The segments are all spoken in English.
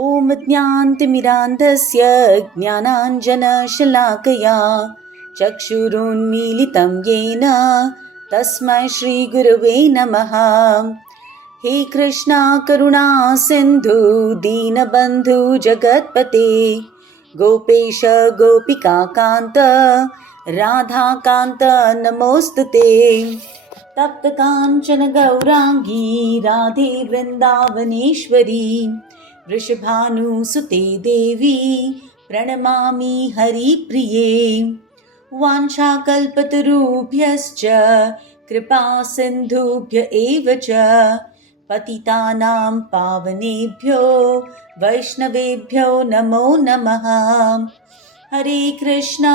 ॐ ज्ञानतिमिरान्धस्य ज्ञानाञ्जनशलाकया चक्षुरुन्मीलितं येन तस्मै श्रीगुरवे नमः। हे कृष्णा करुणा सिन्धु दीनबन्धु जगत्पते गोपेश गोपिकान्त राधाकान्त नमोऽस्तुते। तप्तकाञ्चन गौराङ्गी राधे वृन्दावनेश्वरी वृषभानुसुते देवी प्रणमामि हरिप्रिये। वाञ्छाकल्पतरुभ्यश्च कृपा सिन्धुभ्य एव च पतितानां पावनेभ्यो वैष्णवेभ्यो नमो नमः। हरे कृष्णा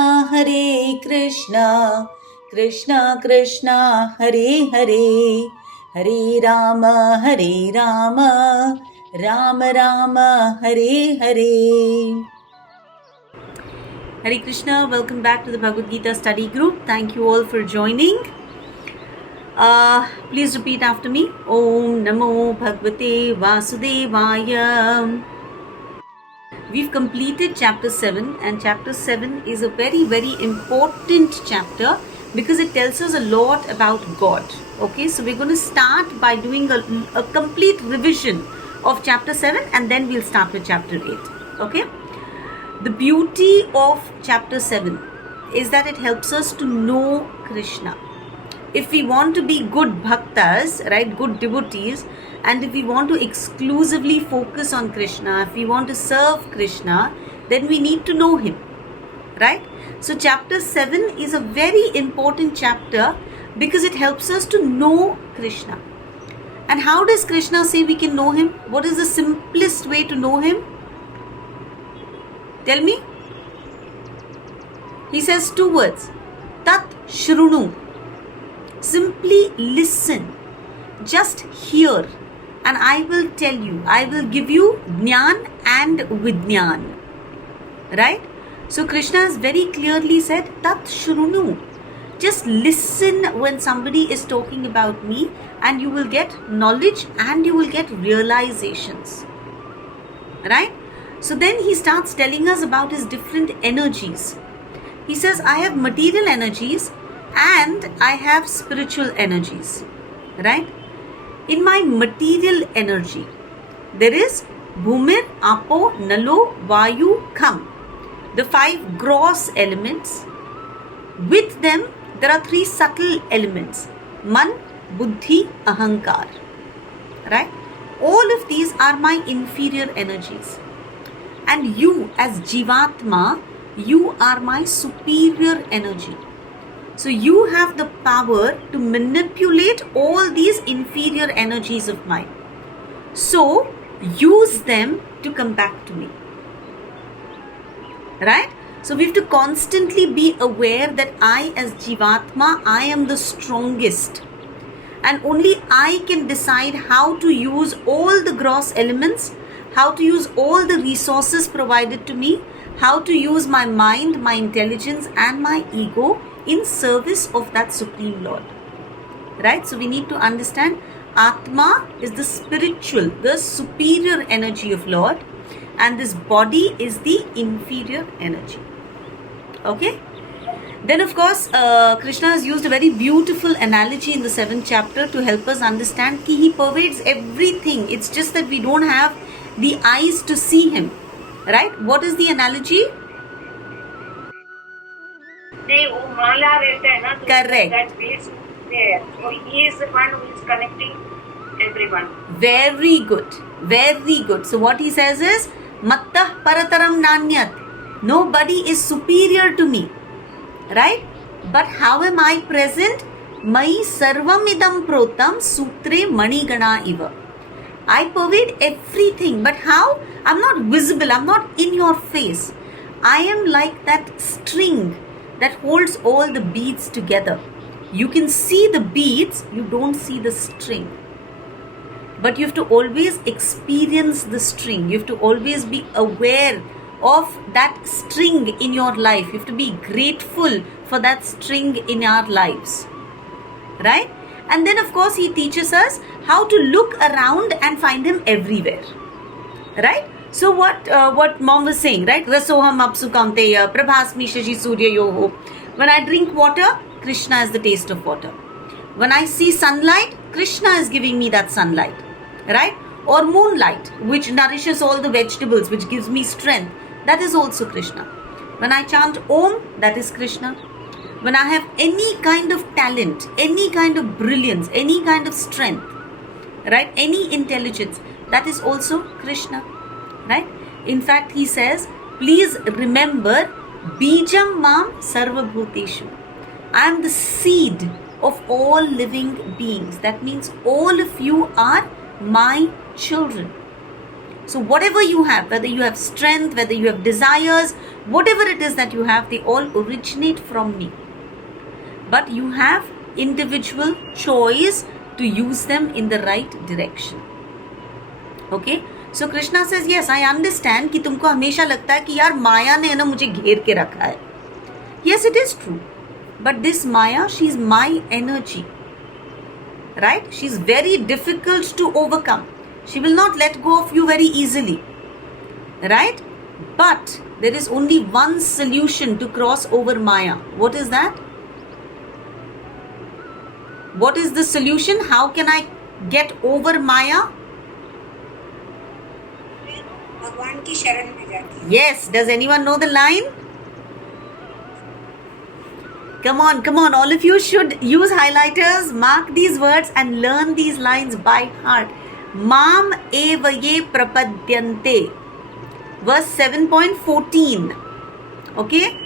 कृष्ण कृष्ण हरे हरे, हरे Ram Ram Ram Hare Hare. Hare Krishna, welcome back to the Bhagavad Gita study group. Thank you all for joining. Please repeat after me. Om Namo Bhagavate Vasudevaya. We've completed chapter 7, and chapter 7 is a very, very important chapter because it tells us a lot about God. Okay, so we're going to start by doing a complete revision of chapter 7, and then we'll start with chapter 8. Okay, the beauty of chapter 7 is that it helps us to know Krishna. If we want to be good bhaktas, right, good devotees, and if we want to exclusively focus on Krishna, if we want to serve Krishna, then we need to know him, right? So chapter 7 is a very important chapter because it helps us to know Krishna. And how does Krishna say we can know him? What is the simplest way to know him? Tell me. He says 2 words. Tat Shrunu. Simply listen. Just hear. And I will tell you. I will give you Jnana and Vijnana. Right? So Krishna has very clearly said, Tat Shrunu. Just listen when somebody is talking about me, and you will get knowledge and you will get realizations. Right? So then he starts telling us about his different energies. He says, I have material energies and I have spiritual energies. Right? In my material energy, there is Bhumir, Apo, Nalo, Vayu, Kham. The 5 gross elements. With them, there are 3 subtle elements. Man, Buddhi, Ahankar. Right? All of these are my inferior energies. And you as Jivatma, you are my superior energy. So you have the power to manipulate all these inferior energies of mine. So use them to come back to me. Right? So we have to constantly be aware that I as Jivatma, I am the strongest. And only I can decide how to use all the gross elements, how to use all the resources provided to me, how to use my mind, my intelligence and my ego in service of that Supreme Lord. Right? So we need to understand Atma is the spiritual, the superior energy of Lord, and this body is the inferior energy. Okay? Then of course, Krishna has used a very beautiful analogy in the 7th chapter to help us understand that he pervades everything. It's just that we don't have the eyes to see him. Right? What is the analogy? Correct. That place there. So he is the one who is connecting everyone. Very good. Very good. So what he says is, Mattah parataram nanyat. Nobody is superior to me. Right? But how am I present? Mai sarvam idam protam sutre manigana iva. I pervade everything. But how? I'm not visible. I'm not in your face. I am like that string that holds all the beads together. You can see the beads, you don't see the string. But you have to always experience the string. You have to always be aware of that string in your life. You have to be grateful for that string in our lives. Right? And then of course he teaches us how to look around and find him everywhere. Right? So what mom was saying, right? Rasoham apsu kaunteya, prabhasmi shashi suryayoho. When I drink water, Krishna is the taste of water. When I see sunlight, Krishna is giving me that sunlight, right? Or moonlight, which nourishes all the vegetables, which gives me strength. That is also Krishna. When I chant Om, that is Krishna. When I have any kind of talent, any kind of brilliance, any kind of strength, right? Any intelligence, that is also Krishna, right? In fact, he says, please remember, Bijam Mam Sarva Bhuteshu. I am the seed of all living beings. That means all of you are my children. So whatever you have, whether you have strength, whether you have desires, whatever it is that you have, they all originate from me. But you have individual choice to use them in the right direction. Okay? So Krishna says, yes, I understand कि तुमको हमेशा लगता है कि यार माया ने ना मुझे घेर के रखा है. Yes, it is true. But this Maya, she's my energy. Right? She's very difficult to overcome. She will not let go of you very easily. Right? But there is only one solution to cross over Maya. What is that? What is the solution? How can I get over Maya? भगवान की शरण में जाती. Yes. Does anyone know the line? Come on. All of you should use highlighters, mark these words and learn these lines by heart. Mam evaye prapadyante. Verse 7.14. Okay?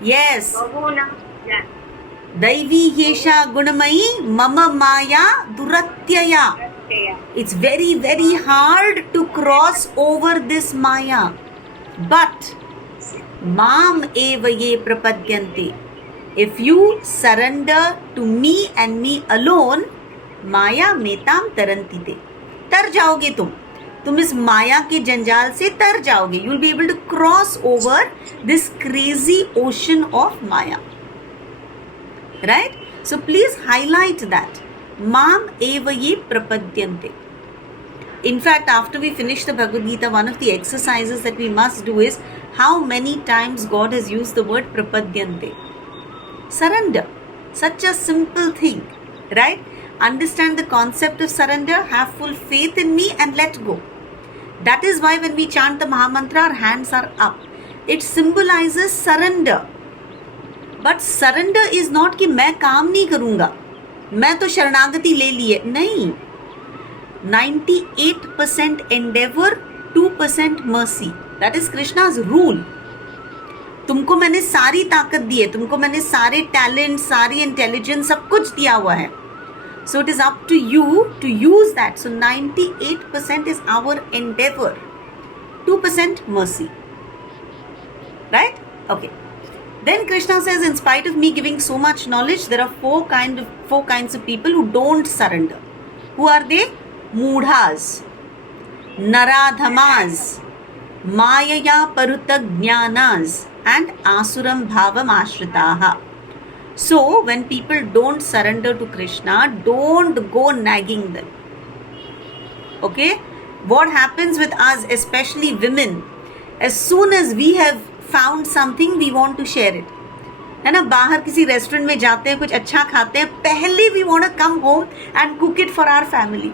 Yes. Daivi yesha gunamayi mama maya duratyaya. It's very, very hard to cross over this Maya. But Mam evaye prapadyante. If you surrender to me and me alone, Maya metam tarantite. तर जाओगे तुम इस माया के जंजाल से तर जाओगे. You will be able to cross over this crazy ocean of Maya. Right? So please highlight that. Mam evaye prapadyante. In fact, after we finish the Bhagavad Gita, one of the exercises that we must do is how many times God has used the word prapadyante. Surrender. Such a simple thing, right? Understand the concept of surrender, have full faith in me and let go. That is why when we chant the Mahamantra, our hands are up. It symbolizes surrender. But surrender is not कि मैं काम नहीं करूँगा, मैं तो शरणागति ले ली है. नहीं. 98% endeavor, 2% mercy. That is Krishna's rule. तुमको मैंने सारी ताकत दी है, तुमको मैंने सारे टैलेंट, सारी इंटेलिजेंस, सब कुछ दिया हुआ है. So it is up to you to use that. So 98% is our endeavor, 2% mercy. Right? Okay. Then Krishna says, in spite of me giving so much knowledge, there are four kinds of people who don't surrender. Who are they? Mudhas, Naradhamas, Mayaya Parutagnanas, and Asuram Bhavam Ashritaha. So when people don't surrender to Krishna, don't go nagging them. Okay? What happens with us, especially women, as soon as we have found something, we want to share it. है ना, बाहर किसी restaurant में जाते हैं, कुछ अच्छा खाते हैं, पहले we want to come home and cook it for our family.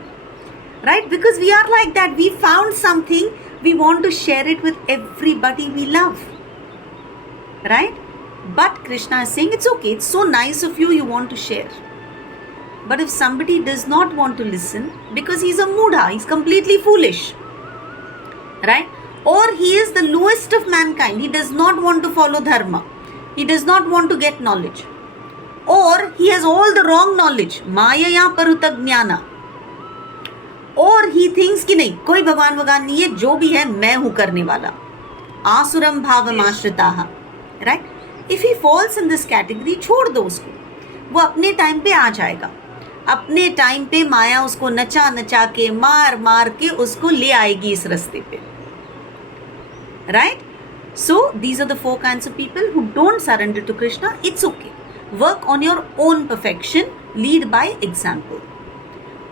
Right? Because we are like that. We found something, we want to share it with everybody we love. Right? But Krishna is saying, it's okay, it's so nice of you, you want to share. But if somebody does not want to listen, because he's a mudha, he's completely foolish, right? Or he is the lowest of mankind, he does not want to follow dharma, he does not want to get knowledge. Or he has all the wrong knowledge, mayaya parutagnyana. Or he thinks कि नहीं, कोई भगवान भगवान नहीं है, जो भी है मैं हूँ करने वाला. आसुरम भावम आश्रिताः. Right? If he falls in this category, छोड़ दो उसको, वो अपने टाइम पे आ जाएगा. अपने टाइम पे माया उसको नचा नचा के, मार मार के उसको ले आएगी इस रास्ते पे. Right? So these are the four kinds of people who don't surrender to Krishna. It's okay. Work on your own perfection. Lead by example.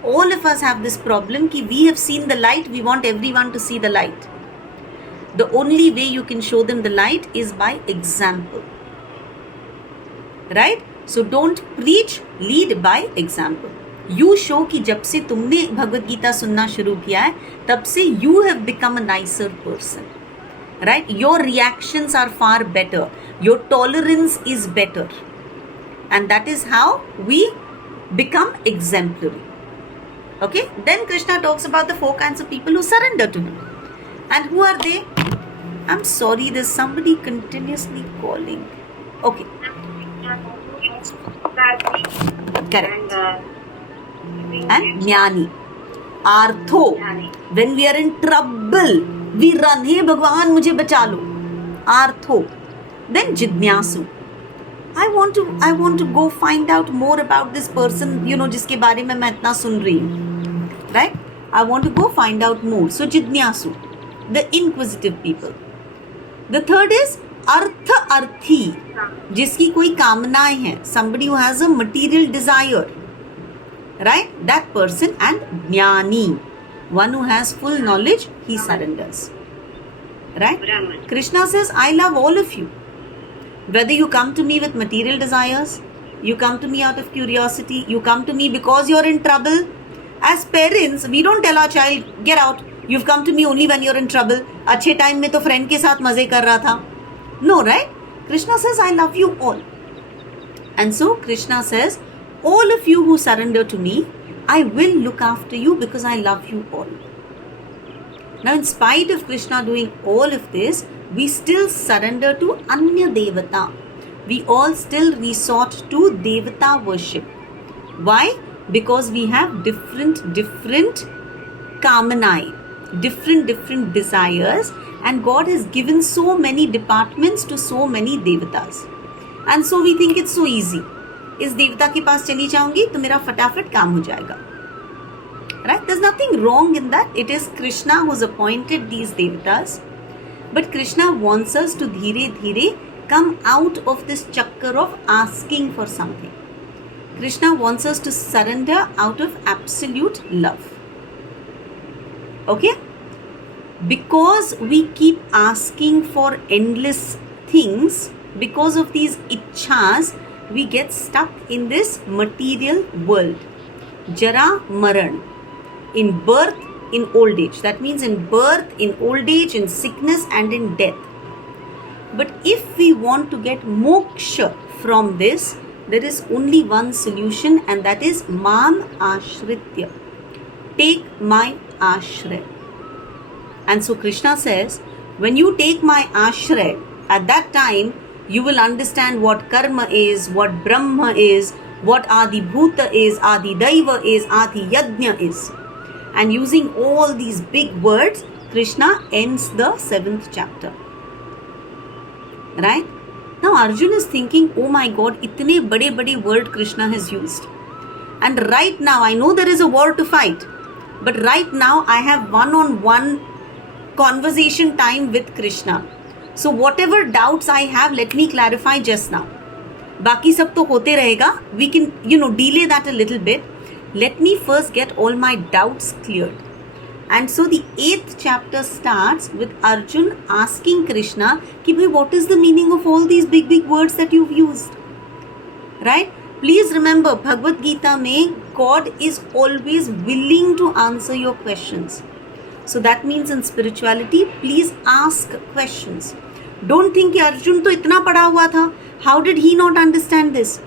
All of us have this problem कि we have seen the light, we want everyone to see the light. The only way you can show them the light is by example. Right? So don't preach, lead by example. You show कि जब से तुमने भगवत गीता सुनना शुरू किया है तब से you have become a nicer person. Right? Your reactions are far better. Your tolerance is better. And that is how we become exemplary. Okay? Then Krishna talks about the 4 kinds of people who surrender to him. And who are they? I'm sorry, there's somebody continuously calling. Okay. Correct. And Jnani. Artho. When we are in trouble, we run. Hey Bhagwan, mujhe bacha lo. Artho. Then Jidnyasu. I want to go find out more about this person, जिसके बारे में मैं इतना सुन रही हूँ. Right? I want to go find out more. So Jidnyasu, the inquisitive people. The third is Artha Arthi, जिसकी कोई कामनाएं हैं. Somebody who has a material desire. Right? That person. And Jnani, one who has full knowledge, he surrenders. Right? Krishna says, I love all of you. Whether you come to me with material desires, you come to me out of curiosity, you come to me because you're in trouble. As parents, we don't tell our child, get out. You've come to me only when you're in trouble. अच्छे time में तो friend के साथ मजे कर रहा था. No, right? Krishna says, I love you all. And so Krishna says, all of you who surrender to me, I will look after you because I love you all. Now, in spite of Krishna doing all of this, we still surrender to Anya Devata. We all still resort to Devata worship. Why? Because we have different kamanai, different desires, and God has given so many departments to so many Devatas. And so we think it's so easy. इस देवता के पास चली जाऊंगी तो मेरा फटाफट काम हो जाएगा. Right? There's nothing wrong in that. It is Krishna who's appointed these devatas. But Krishna wants us to dhire come out of this chakkar of asking for something. Krishna wants us to surrender out of absolute love. Okay? Because we keep asking for endless things, because of these ichhas, we get stuck in this material world. Jara Maran. In birth, in old age. That means in birth, in old age, in sickness and in death. But if we want to get moksha from this, there is only one solution, and that is Mam Ashritya. Take my ashray. And so Krishna says, when you take my ashray, at that time, you will understand what karma is, what Brahma is, what Adi Bhuta is, Adi Daiva is, Adi Yajna is. And using all these big words, Krishna ends the 7th chapter. Right? Now Arjuna is thinking, oh my God, itne bade word Krishna has used. And right now, I know there is a war to fight. But right now, I have one-on-one conversation time with Krishna. So whatever doubts I have, let me clarify just now. Baki sab to hote rahega. We can, delay that a little bit. Let me first get all my doubts cleared. And so the 8th chapter starts with Arjun asking Krishna, ki bhai, what is the meaning of all these big words that you've used? Right? Please remember, Bhagavad Gita mein, God is always willing to answer your questions. So that means in spirituality, please ask questions. Don't think कि Arjun तो इतना पढ़ा हुआ था. How did he not understand this?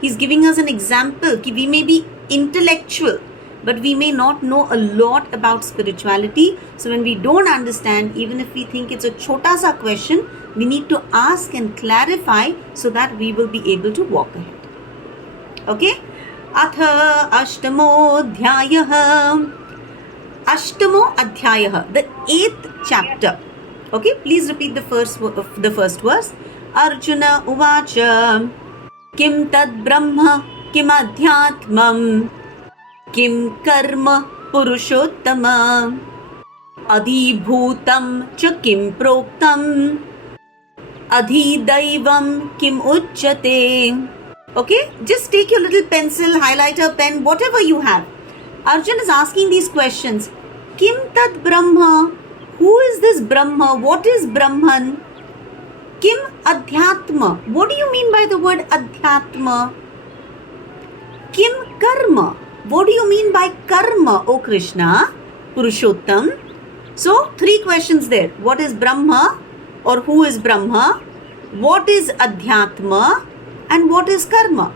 He's giving us an example कि we may be intellectual, but we may not know a lot about spirituality. So when we don't understand, even if we think it's a chota sa question, we need to ask and clarify so that we will be able to walk ahead. Okay? Atha Ashtamo Dhyayah. Ashtamo Adhyayah, the 8th chapter. Okay, please repeat the first verse. Arjuna Uvacha Kim Tad Brahma Kim Adhyatmam Kim Karma Purushottama Adi Bhutam Cha Kim Proktam Adi Daivam Kim Uchyate. Okay, just take your little pencil, highlighter, pen, whatever you have. Arjun is asking these questions. Kim tat Brahma? Who is this Brahma? What is Brahman? Kim Adhyatma? What do you mean by the word Adhyatma? Kim Karma? What do you mean by karma, O Krishna, Purushottam? So, 3 questions there. What is Brahma or who is Brahma? What is Adhyatma and what is karma?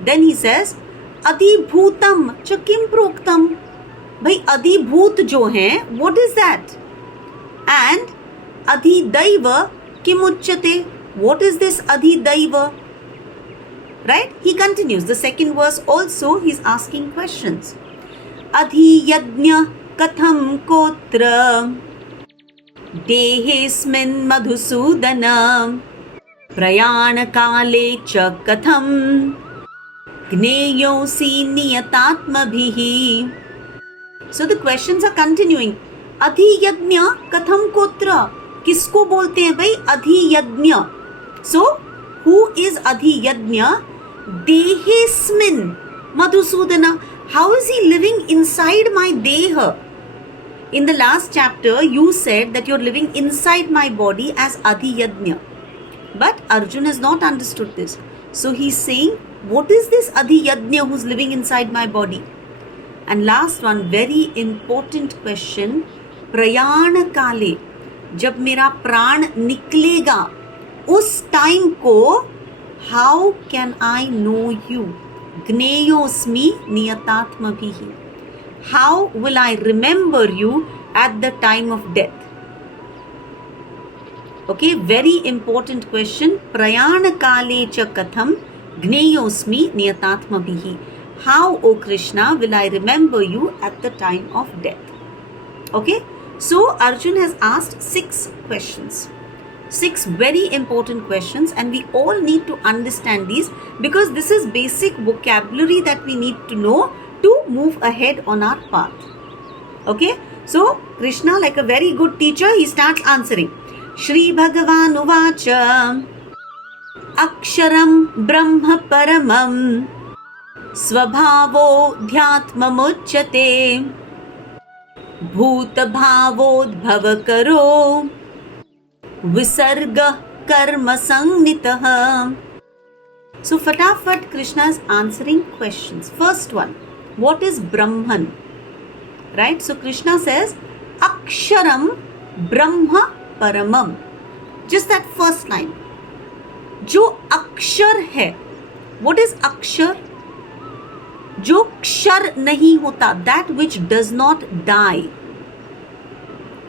Then he says, Adhibhutam cha kim proktam? Bhai, Adhibhut jo hai, what is that? And Adhidaiva kim uchyate? What is this Adhidaiva? Right? He continues. The second verse also he's asking questions. Adhiyajna katham kotra dehesmin madhusudana prayana kale cha katham gneyosi niyatatmabhihi. So the questions are continuing. Adhiyajna katham kotra? किसको बोलते हैं भाई? अधियज्ञ. So who is Adhiyajna? Dehesmin Madhusudana. How is he living inside my deha? In the last chapter, you said that you're living inside my body as Adhiyajna. But Arjun has not understood this. So he's saying, what is this Adhiyajna who's living inside my body? And last one, very important question. Prayana kale. जब मेरा प्राण निकलेगा उस time को how can I know you? Gneyosmi niyatatmabhihi. How will I remember you at the time of death? Okay, very important question. Prayana kale cha katham gneyosmi niyatatmabhihi. How, O Krishna, will I remember you at the time of death? Okay, so Arjun has asked 6 questions. 6 very important questions, and we all need to understand these because this is basic vocabulary that we need to know to move ahead on our path. Okay, so Krishna, like a very good teacher, he starts answering. Shri Bhagavan Uvacha Aksharam Brahma Paramam Svabhavo Dhyatmamuchyate Bhuta Bhavodbhava Karo Visarga Karma Sangnitaha. So fatafat Krishna is answering questions. First one, what is Brahman? Right? So Krishna says Aksharam Brahma Paramam. Just that first line. जो अक्षर है, what is अक्षर? जो क्षर नहीं होता, that which does not die.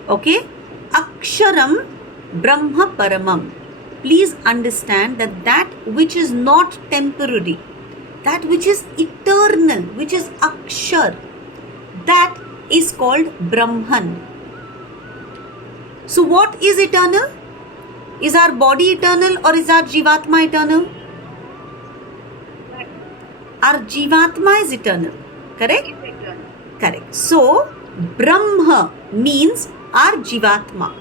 Okay? Aksharam Brahma Paramam. Please understand that that which is not temporary, that which is eternal, which is Akshar, that is called Brahman. So what is eternal? Is our body eternal or is our Jivatma eternal? Our Jivatma is eternal. Correct? Correct. So Brahma means our Jivatma.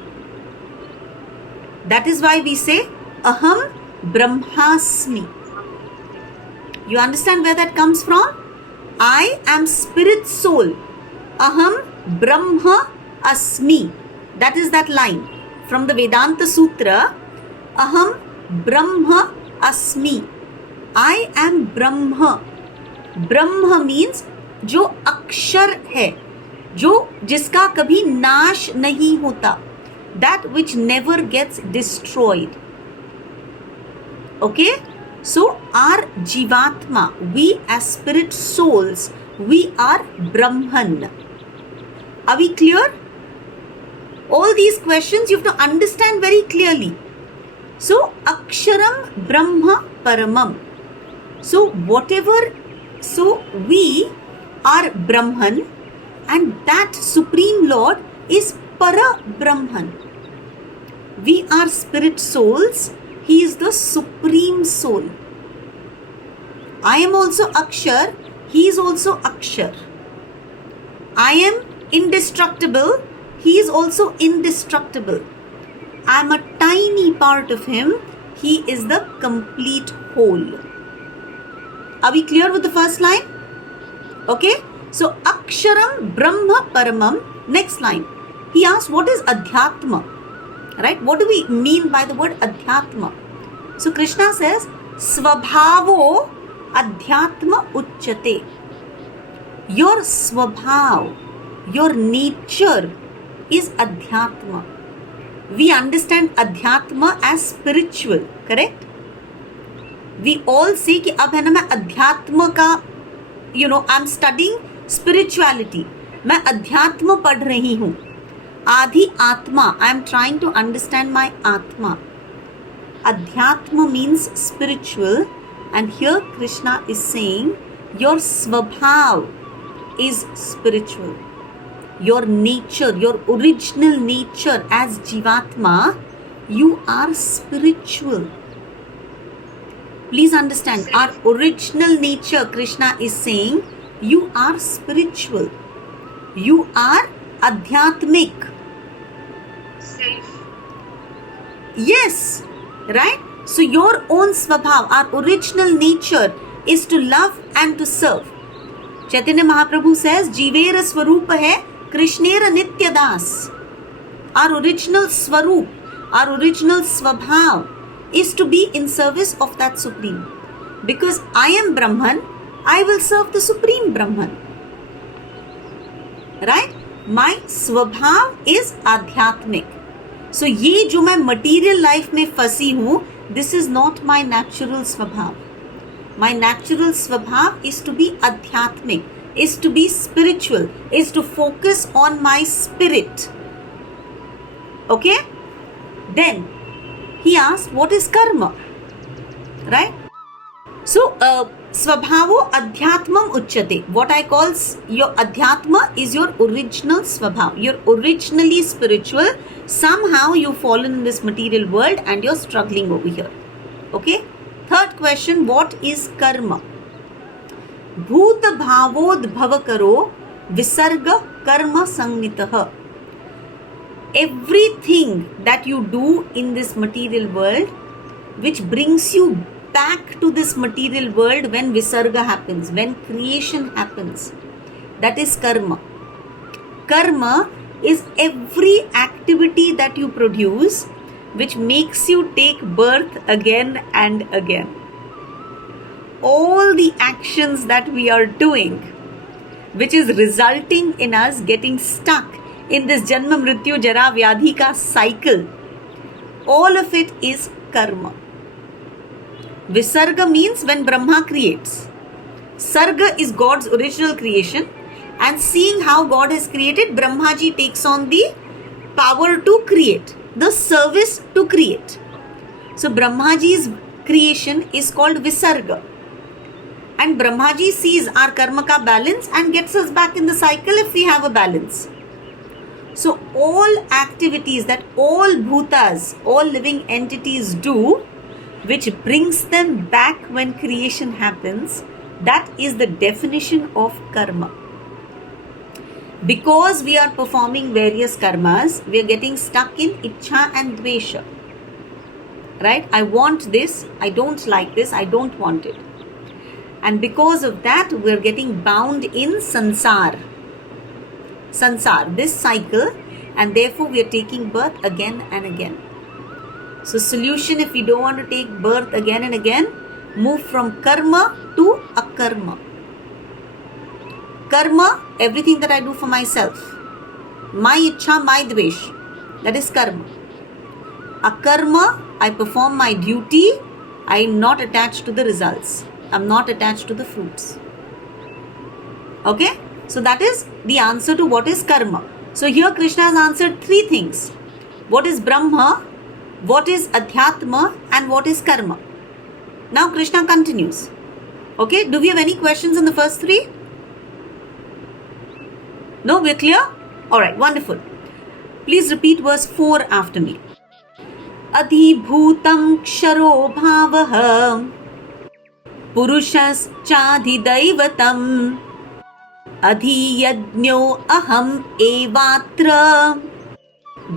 That is why we say Aham Brahmasmi. You understand where that comes from? I am spirit soul. Aham Brahma Asmi. That is that line from the Vedanta Sutra. Aham Brahma Asmi. I am Brahma. Brahma means जो अक्षर है, जो जिसका कभी नाश नहीं होता, that which never gets destroyed. Okay? So our Jivatma, we as spirit souls, we are Brahman. Are we clear? All these questions you have to understand very clearly. So Aksharam Brahma Paramam. So whatever, so we are Brahman, and that Supreme Lord is Para Brahman. We are spirit souls. He is the Supreme Soul. I am also Akshar. He is also Akshar. I am indestructible. He is also indestructible. I am a tiny part of him. He is the complete whole. Are we clear with the first line? Okay. So Aksharam Brahma Paramam. Next line. He asks, what is Adhyatma? Right? What do we mean by the word Adhyatma? So Krishna says, Svabhavo Adhyatma Uchyate. Your Svabhav, your nature is Adhyatma. We understand Adhyatma as spiritual, correct? We all say कि अब है ना मैं अध्यात्म का, I'm studying spirituality. मैं अध्यात्म पढ़ रही हूँ. आधि आत्मा. I am trying to understand my Atma. Adhyatma means spiritual, and here Krishna is saying your Svabhav is spiritual. Your nature, your original nature as Jivatma, you are spiritual. Please understand, our original nature, Krishna is saying, you are spiritual. You are Adhyatmic. Safe. Yes, right? So your own Svabhav, our original nature is to love and to serve. Chaitanya Mahaprabhu says, Jivera Swarupa hai Krishnera Nityadas. Our original Swarup, our original Svabhav is to be in service of that Supreme. Because I am Brahman, I will serve the Supreme Brahman. Right? My Svabhav is Adhyatmic. So ये जो मैं material life में फंसी हूँ, this is not my natural Svabhav. My natural Svabhav is to be Adhyatmic, is to be spiritual, is to focus on my spirit. Okay? Then he asked, what is karma? Right? So, Svabhavo Adhyatmam Uchyate. What I call your Adhyatma is your original Svabhav. You're originally spiritual. Somehow you've fallen in this material world and you're struggling over here. Okay? Third question, what is karma? Bhuta bhavod bhavakaro visarga karma sangnitaha. Everything that you do in this material world which brings you back to this material world when visarga happens, when creation happens, that is karma. Karma is every activity that you produce which makes you take birth again and again. All the actions that we are doing which is resulting in us getting stuck in this Janma Mrityu Jara Vyadhi ka cycle, all of it is karma. Visarga means when Brahma creates. Sarga is God's original creation, and seeing how God has created, Brahmaji takes on the power to create, the service to create. So Brahmaji's creation is called Visarga. And Brahmaji sees our karma ka balance and gets us back in the cycle if we have a balance. So all activities that all bhutas, all living entities do, which brings them back when creation happens, that is the definition of karma. Because we are performing various karmas, we are getting stuck in ichha and dvesha. Right? I want this, I don't like this, I don't want it. And because of that, we are getting bound in sansar, this cycle, and therefore we are taking birth again and again. So solution, if we don't want to take birth again and again, move from karma to akarma. Karma, everything that I do for myself. My ichha, my dvesh, that is karma. Akarma, I perform my duty, I am not attached to the results. I am not attached to the fruits. Okay? So that is the answer to what is karma. So here Krishna has answered three things. What is Brahma? What is Adhyatma? And what is karma? Now Krishna continues. Okay? Do we have any questions on the first three? No? We're clear? Alright, wonderful. Please repeat verse 4 after me. Adhibhutam ksharo bhavaha purushaschadhidaivatam adhiyajño aham evatra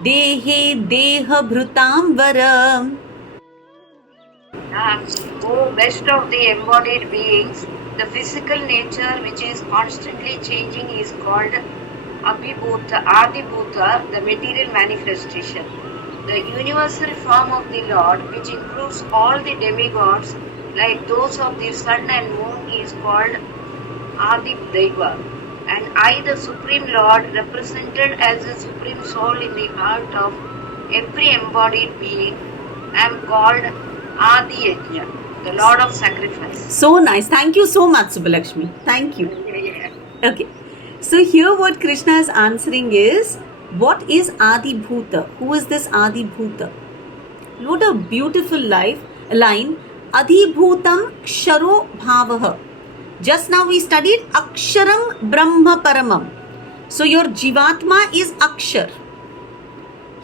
dehe deha bhrutam varam. O best of the embodied beings, The physical nature which is constantly changing is called Abhibhuta, Adibhuta, the material manifestation. The universal form of the Lord, which includes all the demigods, like those of the sun and moon, is called Adidaiva. And I, the Supreme Lord, represented as the Supreme Soul in the heart of every embodied being, am called Adi Yajna, the Lord of Sacrifice. So nice. Thank you so much, Subbalakshmi. Thank you. Okay. So here what Krishna is answering is, what is Adi Bhuta? Who is this Adi Bhuta? What a beautiful line. Adi Bhutam Ksharo Bhavaha. Just now we studied Aksharam Brahma Paramam. So your Jivatma is Akshar.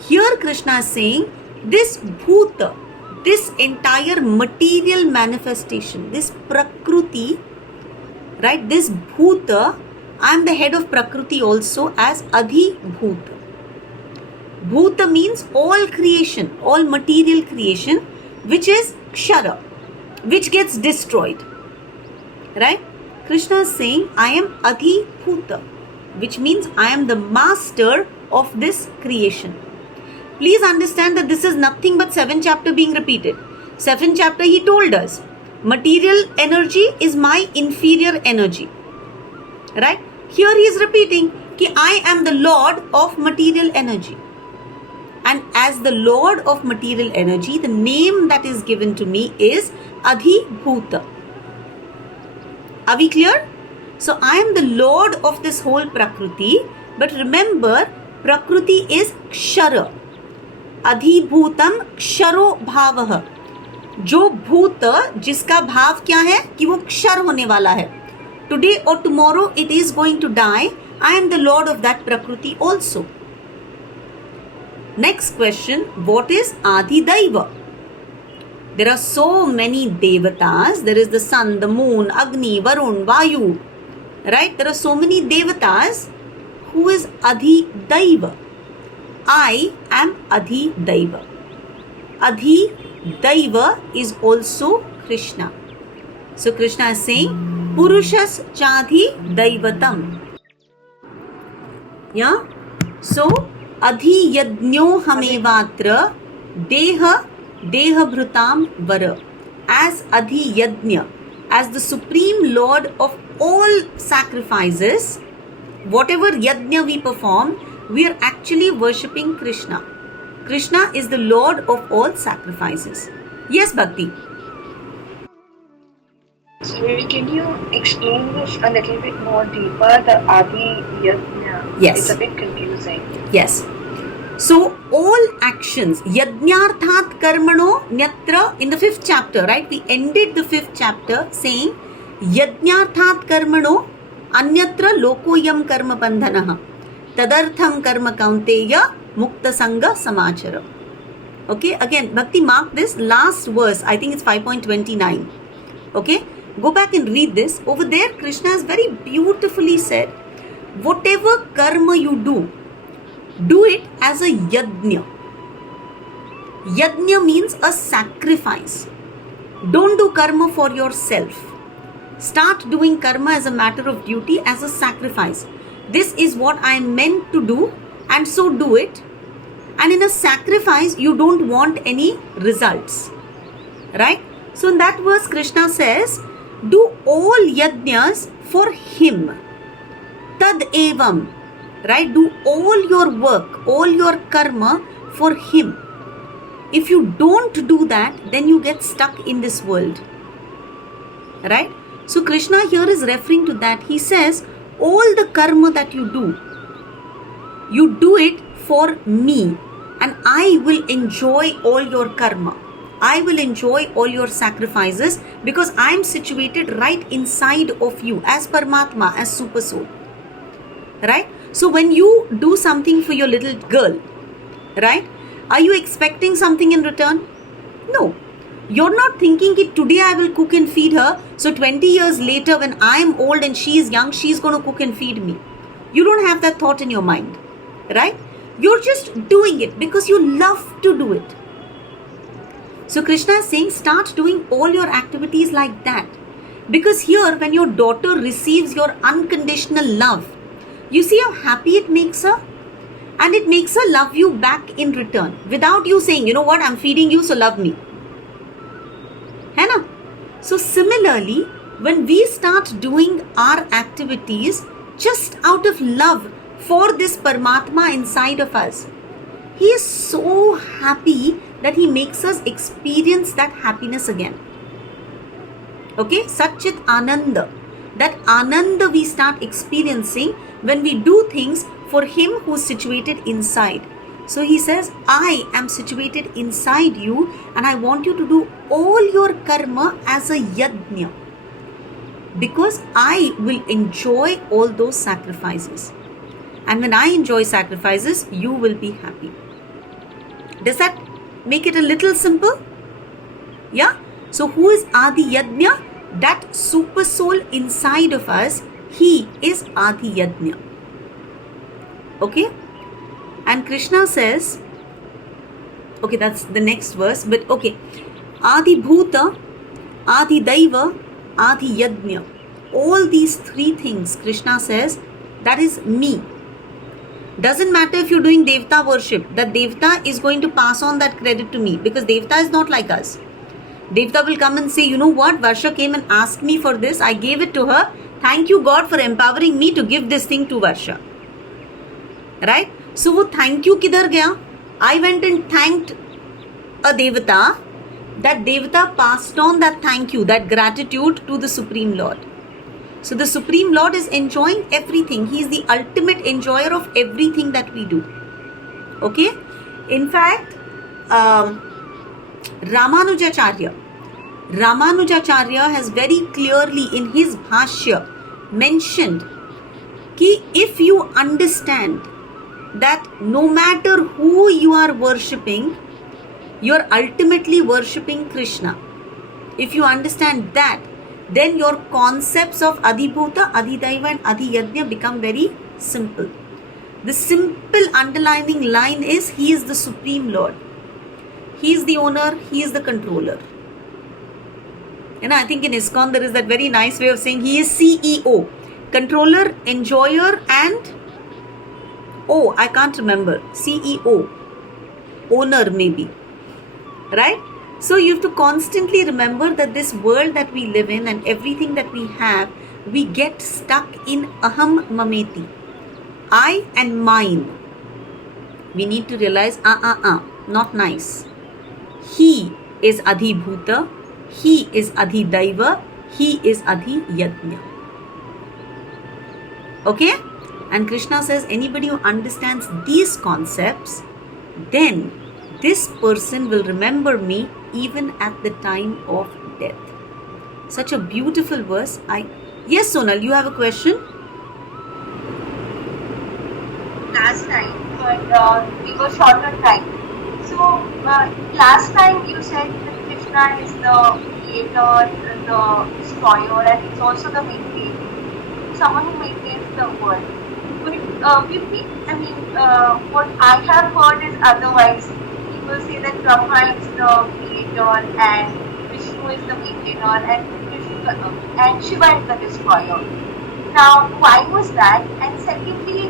Here Krishna is saying, this Bhuta, this entire material manifestation, this Prakruti, right, this Bhuta, I am the head of Prakriti also as Adhi Bhuta. Bhuta means all creation, all material creation, which is Kshara, which gets destroyed. Right? Krishna is saying, I am Adhi Bhuta, which means I am the master of this creation. Please understand that this is nothing but 7th chapter being repeated. 7th chapter he told us, material energy is my inferior energy. Right? Here he is repeating, कि I am the Lord of material energy. And as the Lord of material energy, the name that is given to me is Adhi Bhuta. Are we clear? So I am the Lord of this whole Prakriti. But remember, Prakriti is Kshara. Adhi Bhutam Ksharo Bhavaha. जो भूत जिसका भाव क्या है कि वो क्षर होने वाला है. Today or tomorrow it is going to die. I am the Lord of that Prakriti also. Next question, what is Adi Daiva? There are so many devatas. There is the sun, the moon, Agni, Varun, Vayu. Right? There are so many devatas. Who is Adi Daiva? I am Adi Daiva. Adi Daiva is also Krishna. So Krishna is saying, Purushas Chadhi Daivatam. Yeah? So, Adhi Yadnyo Hamevatra Deha Bhrutam Vara. As Adhi Yadnya, as the Supreme Lord of all sacrifices, whatever Yadnya we perform, we are actually worshipping Krishna. Krishna is the Lord of all sacrifices. Yes, Bhakti. So can you explain this a little bit more deeper, the Adi Yajna? Yes. It's a bit confusing. Yes. So all actions, Yajnarthat Karmano Nyatra, in the 5th chapter, right? We ended the 5th chapter saying, Yajnarthat Karmano Anyatra Lokoyam Karma Bandhanaha Tadartham Karma Kaunteya Mukta Sangha Samachara. Okay, again, Bhakti, mark this last verse. I think it's 5.29. Okay, go back and read this. Over there, Krishna has very beautifully said, whatever karma you do it as a yajna. Yajna means a sacrifice. Don't do karma for yourself. Start doing karma as a matter of duty, as a sacrifice. This is what I am meant to do, and so do it. And in a sacrifice, you don't want any results. Right? So in that verse, Krishna says, do all yajnas for him. Tad evam. Right? Do all your work, all your karma for him. If you don't do that, then you get stuck in this world. Right? So Krishna here is referring to that. He says, all the karma that you do it for me. And I will enjoy all your karma. I will enjoy all your sacrifices because I am situated right inside of you as Paramatma, as Super Soul. Right? So when you do something for your little girl, right? Are you expecting something in return? No. You're not thinking that today I will cook and feed her. So 20 years later when I am old and she is young, she's going to cook and feed me. You don't have that thought in your mind. Right? You're just doing it because you love to do it. So Krishna is saying, start doing all your activities like that. Because here, when your daughter receives your unconditional love, you see how happy it makes her? And it makes her love you back in return without you saying, you know what, I'm feeding you, so love me. है ना? So similarly, when we start doing our activities just out of love for this Paramatma inside of us, he is so happy that he makes us experience that happiness again. Okay, Satchit Ananda. That Ananda we start experiencing when we do things for him who's situated inside. So he says, I am situated inside you and I want you to do all your karma as a yajna. Because I will enjoy all those sacrifices. And when I enjoy sacrifices, you will be happy. Does that make it a little simple? Yeah? So who is Adi Yajna? That super soul inside of us, he is Adi Yajna. Okay? And Krishna says, okay, that's the next verse, but okay. Adi Bhuta, Adi Daiva, Adi Yajna. All these three things, Krishna says, that is me. Doesn't matter if you're doing Devta worship, that Devta is going to pass on that credit to me because Devta is not like us. Devta will come and say, you know what, Varsha came and asked me for this, I gave it to her. Thank you God for empowering me to give this thing to Varsha. Right? So wo thank you kidhar gaya? I went and thanked a Devata. That Devata passed on that thank you, that gratitude to the Supreme Lord. So the Supreme Lord is enjoying everything. He is the ultimate enjoyer of everything that we do. Okay? In fact, Ramanujacharya has very clearly in his Bhashya mentioned कि if you understand that no matter who you are worshipping, you are ultimately worshipping Krishna. If you understand that, then your concepts of Adibhuta, Adidaiva and Adiyajna become very simple. The simple underlining line is, he is the Supreme Lord. He is the owner, he is the controller. I think in ISKCON there is that very nice way of saying he is CEO. Controller, enjoyer and, I can't remember, CEO. Owner maybe. Right? So you have to constantly remember that this world that we live in and everything that we have, we get stuck in aham mameti. I and mine. We need to realize, not nice. He is Adhibhuta, he is Adhidaiva, he is Adhiyajna. Okay? And Krishna says, anybody who understands these concepts, then this person will remember me even at the time of death. Such a beautiful verse. Yes, Sonal, you have a question? Last time, but we were short on time. So, last time you said that Krishna is the creator, the destroyer, and he's also the maintainer, someone who maintains the world. But what I have heard is otherwise. People say that Brahma is the creator and Vishnu is the maintainer and Shiva is the destroyer. Now, why was that? And secondly,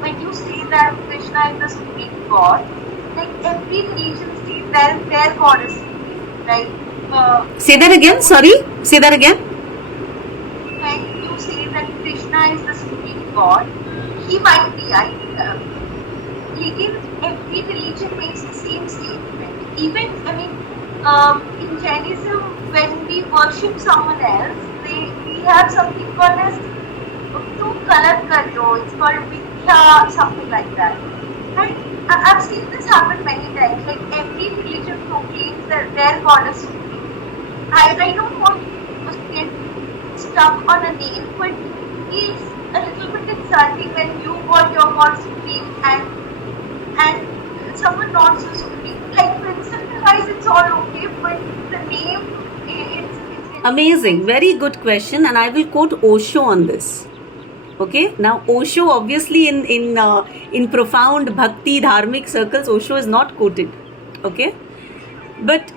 when you say that Krishna is the supreme God, like every religion says that their God is supreme, right? Say that again, sorry. Say that again. When you say that Krishna is the supreme God, he might be, every religion makes the same statement. Even, in Jainism, when we worship someone else, we have something called as Tu Kalat Karlo, it's called Vidya, something like that. Right? I've seen this happen many times. Like every religion proclaims that their God is supreme. I don't want to get stuck on a name, but it's a little bit insulting when you want your God supreme and someone not so supreme. Like principle-wise, it's all okay, but the name, it's amazing. Very good question, and I will quote Osho on this. Okay, now Osho obviously in profound bhakti dharmic circles, Osho is not quoted. Okay, but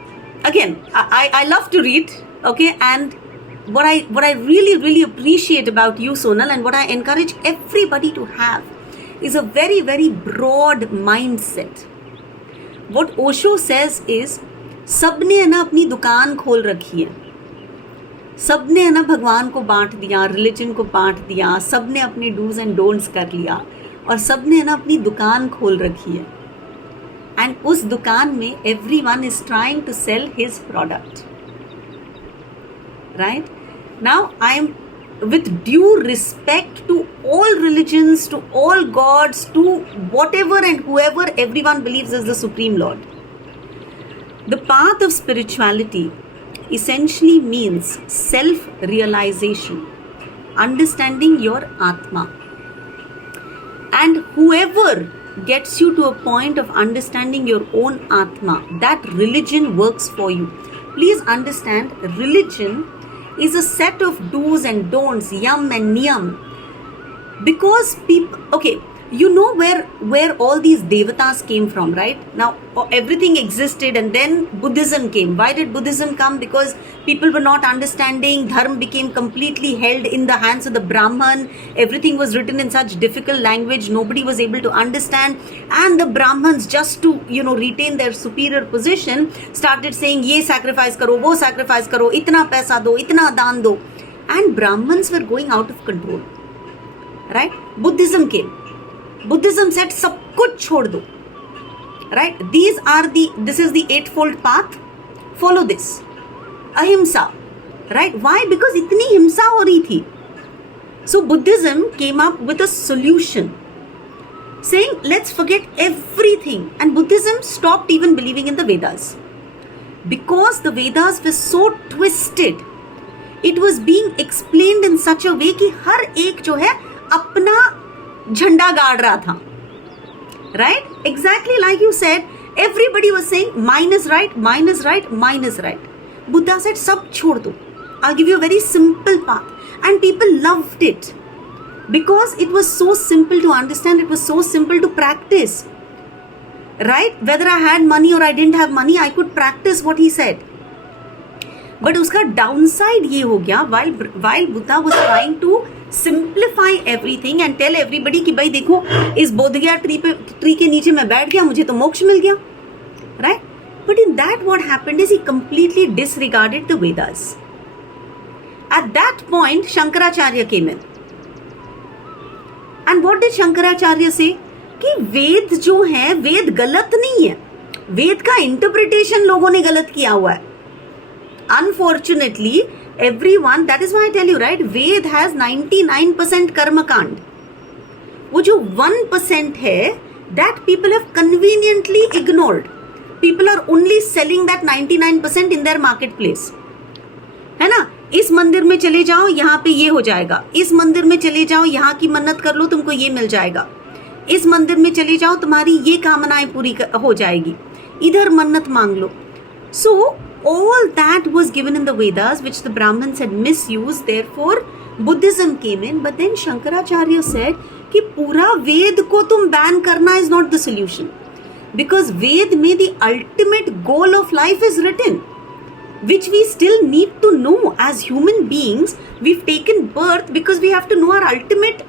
again, I love to read. Okay, and what I really appreciate about you, Sonal, and what I encourage everybody to have is a very, very broad mindset. What Osho says is, सबने है ना अपनी दुकान खोल रखी है, सबने है ना भगवान को बांट दिया, रिलीजन को बांट दिया, सबने अपने डूज एंड डोंट्स कर लिया, और सबने है ना अपनी दुकान खोल रखी है. एंड उस दुकान में everyone is trying to sell his product. Right? Now I am, with due respect to all religions, to all gods, to whatever and whoever everyone believes is the Supreme Lord, the path of spirituality essentially means self-realization, understanding your Atma. And whoever gets you to a point of understanding your own Atma, that religion works for you. Please understand, religion is a set of do's and don'ts, yam and niyam. Because people, okay, you know where all these devatas came from, right? Now everything existed and then Buddhism came. Why did Buddhism come? Because people were not understanding. Dharma became completely held in the hands of the Brahman. Everything was written in such difficult language, nobody was able to understand. And the Brahmans, just to retain their superior position, started saying, ye sacrifice karo, wo sacrifice karo, itna paisa do, itna daan do. And Brahmans were going out of control. Right? Buddhism came. Buddhism said, sab kuch chhod do. Right? This is the eightfold path. Follow this. Ahimsa. Right? Why? Because itni himsa ho rahi thi. So Buddhism came up with a solution, saying, let's forget everything. And Buddhism stopped even believing in the Vedas. Because the Vedas were so twisted, it was being explained in such a way कि हर एक जो है अपना झंडा गाड़ रहा था. Right? Exactly like you said, everybody was saying mine is right, mine is right, mine is right. Buddha said, sab chhod do. I'll give you a very simple path. And people loved it. Because it was so simple to understand, it was so simple to practice. Right? Whether I had money or I didn't have money, I could practice what he said. But उसका downside ये हो गया, while Buddha was trying to simplify everything and tell everybody कि भाई देखो, इस Bodhgaya tree के नीचे मैं बैठ गया, मुझे तो मोक्ष मिल गया. Right? But in that, what happened is he completely disregarded the Vedas. At that point, Shankaracharya came in. And what did Shankaracharya say? कि वेद जो है, वेद गलत नहीं है. वेद का इंटरप्रिटेशन लोगों ने गलत किया हुआ है. Unfortunately, everyone, that is why I tell you, right, Ved has 99% karma kand. वो जो 1% है, that people have conveniently ignored. People are only selling that 99% in their marketplace. है ना? इस मंदिर में चले जाओ, यहाँ पे ये हो जाएगा. इस मंदिर में चले जाओ, यहाँ की मन्नत कर लो, तुमको ये मिल जाएगा. इस मंदिर में चले जाओ, तुम्हारी ये कामनाएं पूरी हो जाएगी. इधर मन्नत मांग लो. So all that was given in the Vedas, which the Brahmins had misused. Therefore, Buddhism came in. But then Shankaracharya said कि पूरा वेद को तुम बैन करना is not the solution. Because Ved में the ultimate goal of life is written, which we still need to know as human beings. We've taken birth because we have to know our ultimate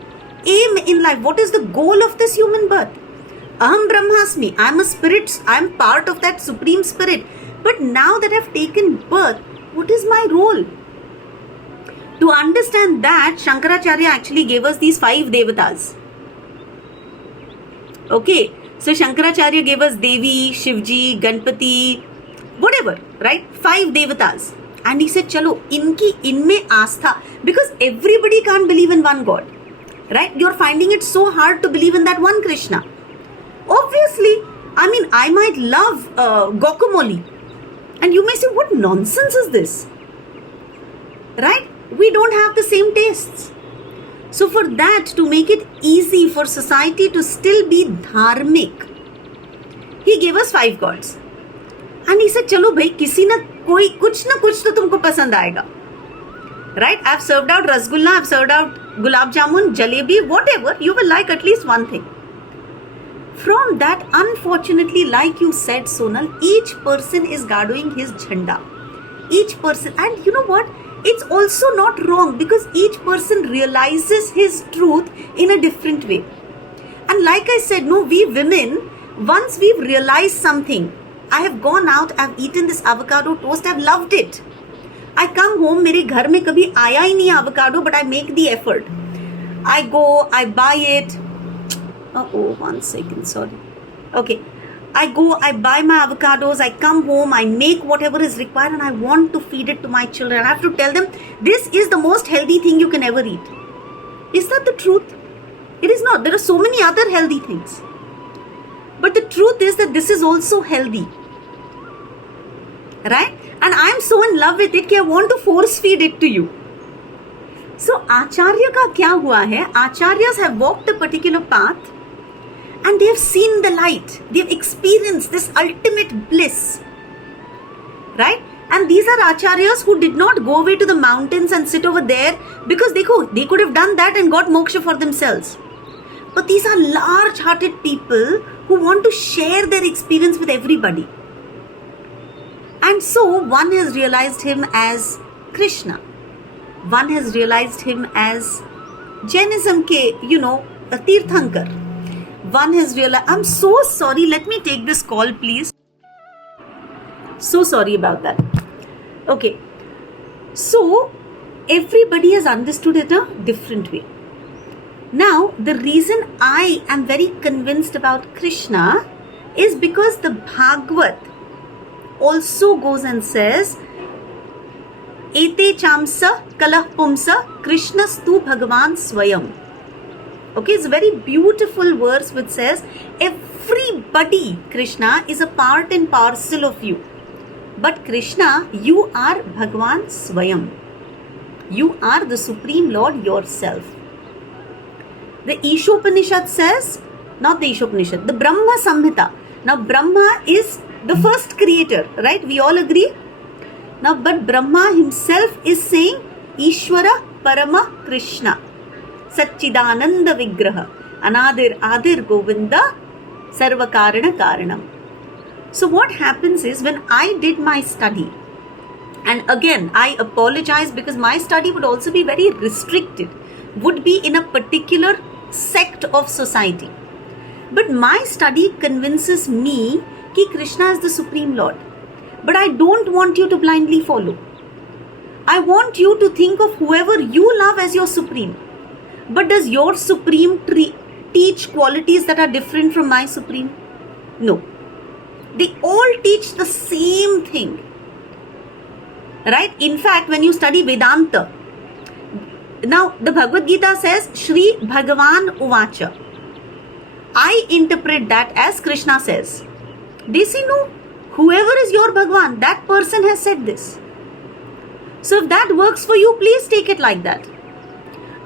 aim in life. What is the goal of this human birth? Aham Brahmasmi. I'm a spirit. I'm part of that supreme spirit. But now that I've taken birth, what is my role? To understand that, Shankaracharya actually gave us these 5 devatas. Okay, so Shankaracharya gave us Devi, Shivji, Ganpati, whatever, right? 5 devatas. And he said, chalo, inme astha. Because everybody can't believe in one God. Right? You're finding it so hard to believe in that one Krishna. Obviously, I mean, I might love guacamole. And you may say, what nonsense is this? Right? We don't have the same tastes. So for that, to make it easy for society to still be dharmic, he gave us 5 gods. And he said, chalo bhai, kisi na kuch to tumko pasand aayega. Right? I've served out rasgulla, I've served out gulab jamun, jalebi, whatever. You will like at least one thing. From that, unfortunately, like you said, Sonal, each person is gathering his jhanda. Each person, and you know what? it's also not wrong because each person realizes his truth in a different way. And like I said, no, we women, once we've realized something, I have gone out, I've eaten this avocado toast, I've loved it. I come home, मेरे घर में कभी आया ही नहीं avocado, but I make the effort. I go, I buy it. Oh, 1 second, sorry. Okay. I go, I buy my avocados, I come home, I make whatever is required, and I want to feed it to my children. I have to tell them, this is the most healthy thing you can ever eat. Is that the truth? It is not. There are so many other healthy things. But the truth is that this is also healthy. Right? And I am so in love with it that I want to force feed it to you. So, Acharya ka kya hua hai? Acharyas have walked a particular path and they have seen the light. They have experienced this ultimate bliss. Right? And these are acharyas who did not go away to the mountains and sit over there because they could have done that and got moksha for themselves. But these are large-hearted people who want to share their experience with everybody. And so one has realized him as Krishna. One has realized him as Jainism ke, a Tirthankar. One has realized, I'm so sorry, let me take this call please. So sorry about that. Okay. So, everybody has understood it a different way. Now, the reason I am very convinced about Krishna is because the Bhagavad also goes and says, Ete chamsa kalah pumsa Krishnastu Bhagavan Swayam. Okay, it's a very beautiful verse which says, everybody, Krishna, is a part and parcel of you. But Krishna, you are Bhagavan Swayam. You are the Supreme Lord yourself. The Ishopanishad says, not the Ishopanishad, the Brahma Samhita. Now Brahma is the first creator, right? We all agree? Now, but Brahma himself is saying, Ishvara Parama Krishna. Satchidananda Vigraha. Anadir Adir Govinda Sarva Karana Karanam. So what happens is when I did my study, and again I apologize because my study would also be very restricted, would be in a particular sect of society. But my study convinces me कि Krishna is the Supreme Lord. But I don't want you to blindly follow. I want you to think of whoever you love as your Supreme. But does your Supreme teach qualities that are different from my Supreme? No. They all teach the same thing. Right? In fact, when you study Vedanta, now the Bhagavad Gita says, Shri Bhagavan Uvacha. I interpret that as Krishna says. They say, no, whoever is your Bhagavan, that person has said this. So if that works for you, please take it like that.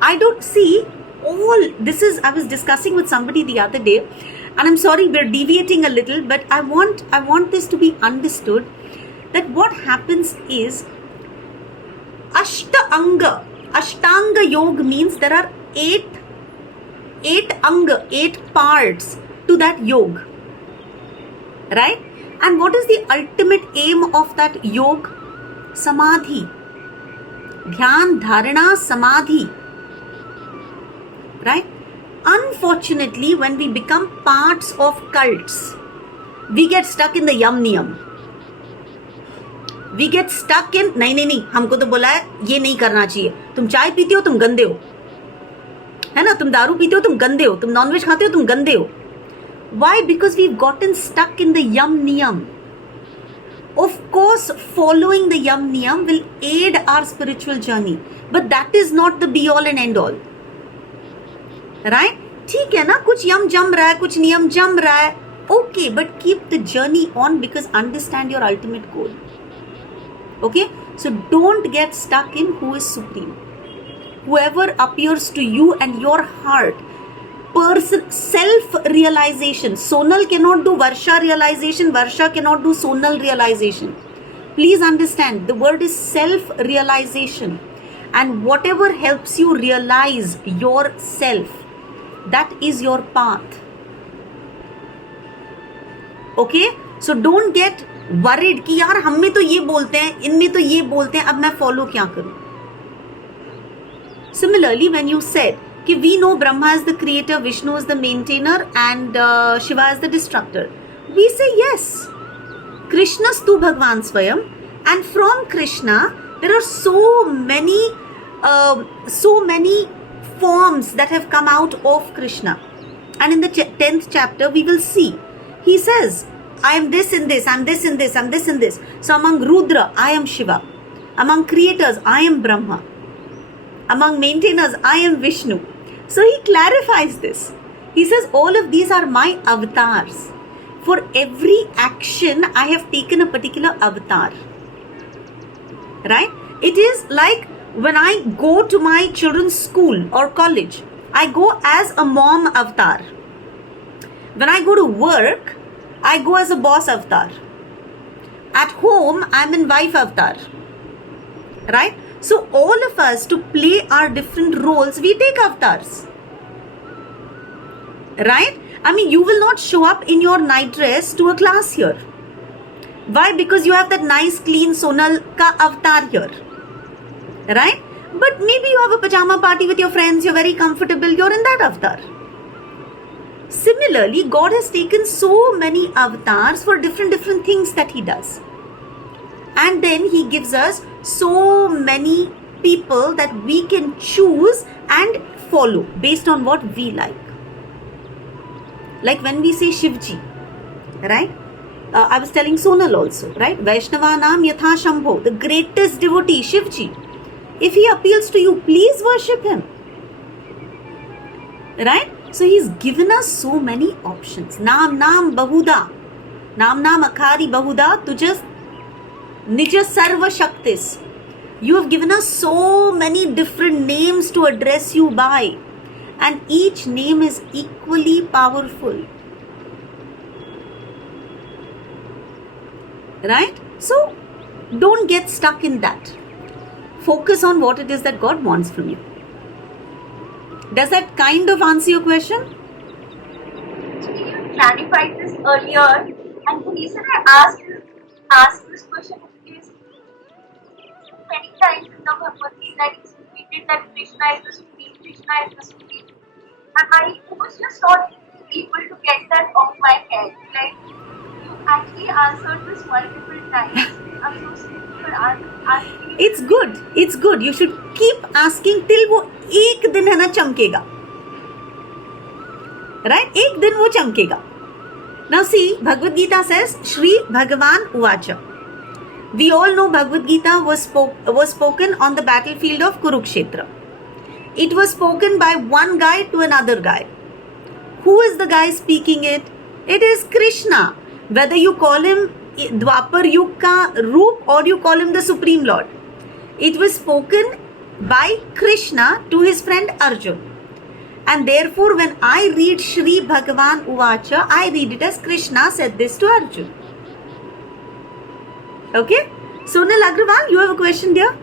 I don't see all this is, I was discussing with somebody the other day, and I'm sorry we're deviating a little, but I want this to be understood that what happens is Ashtanga Yoga means there are eight parts to that yoga. Right? And what is the ultimate aim of that yoga? Samadhi. Dhyan, dharana, samadhi. Right? Unfortunately, when we become parts of cults, we get stuck in the yam niyam. We get stuck in, नहीं, हमको तो बोला है ये नहीं करना चाहिए. तुम चाय पीते हो, तुम गंदे हो. है ना? तुम दारू पीते हो, तुम गंदे हो. तुम नॉनवेज खाते हो, तुम गंदे हो. Why? Because we've gotten stuck in the yam niyam. Of course, following the yam niyam will aid our spiritual journey. But that is not the be all and end all. Right? ठीक है ना, कुछ यम जम रहा है, कुछ नियम जम रहा है. Okay, but keep the journey on because understand your ultimate goal. Okay? So don't get stuck in who is supreme. Whoever appears to you and your heart, self-realization. Sonal cannot do Varsha realization. Varsha cannot do Sonal realization. Please understand, the word is self-realization. And whatever helps you realize yourself, that is your path. Okay? So don't get worried कि यार हम में तो ये बोलते हैं, इनमें तो ये बोलते हैं, अब मैं follow क्या करूं? Similarly, when you said कि we know Brahma is the creator, Vishnu is the maintainer, and Shiva is the destructor, we say yes. Krishnastu Bhagwan Swayam, and from Krishna there are so many forms that have come out of Krishna. And in the 10th chapter we will see, he says, I am this in this, I am this in this, I am this in this. So among Rudra, I am Shiva. Among creators, I am Brahma. Among maintainers, I am Vishnu. So he clarifies this. He says, all of these are my avatars. For every action, I have taken a particular avatar. Right? It is like when I go to my children's school or college, I go as a mom avatar. When I go to work, I go as a boss avatar. At home, I'm in wife avatar. Right? So all of us, to play our different roles, we take avatars. Right? I mean, you will not show up in your night dress to a class here. Why? Because you have that nice clean Sonal ka avatar here. Right? But maybe you have a pajama party with your friends, you're very comfortable, you're in that avatar. Similarly, God has taken so many avatars for different things that he does. And then he gives us so many people that we can choose and follow based on what we like. Like when we say Shivji, right? I was telling Sonal also, right? Vaishnavanam Yatha Shambho, the greatest devotee, Shivji. If he appeals to you, please worship him. Right? So he's given us so many options. Naam Bahuda. Naam Akhari Bahuda, Tujas Nija Sarva Shaktis. You have given us so many different names to address you by. And each name is equally powerful. Right? So, don't get stuck in that. Focus on what it is that God wants from you. Does that kind of answer your question? So you clarified this earlier, and the reason I asked this question is many times in the Bhagavad Gita it's repeated that Krishna is the Supreme, Krishna is the Supreme. And I was just not able to get that off my head. Like, you actually answered this multiple times. I'm so sorry for asking. It's good. You should keep asking till वो एक दिन है ना चमकेगा. Right? एक दिन वो चमकेगा. Now see, Bhagavad Gita says, Shri Bhagavan Uvacha. We all know Bhagavad Gita was spoken on the battlefield of Kurukshetra. It was spoken by one guy to another guy. Who is the guy speaking it? It is Krishna. Whether you call him Dwapar Yug ka Roop or you call him the Supreme Lord. It was spoken by Krishna to his friend Arjun. And therefore when I read Shri Bhagavan Uvacha, I read it as Krishna said this to Arjun. Okay? Sonal Agrawal, you have a question dear?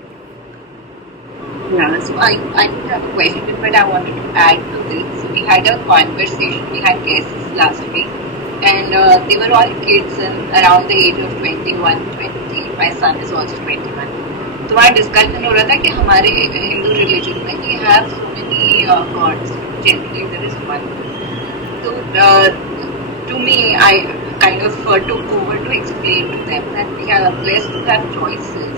Yeah, so I don't have a question, but I wanted to add to this. So we had a conversation, we had guests last week, and they were all kids and around the age of 21, 20. My son is also 21. तो वहाँ discussion हो रहा था कि हमारे Hindu religion में we have so many gods. Generally there is one. So to me, I kind of took over to explain to them that we are blessed to have choices.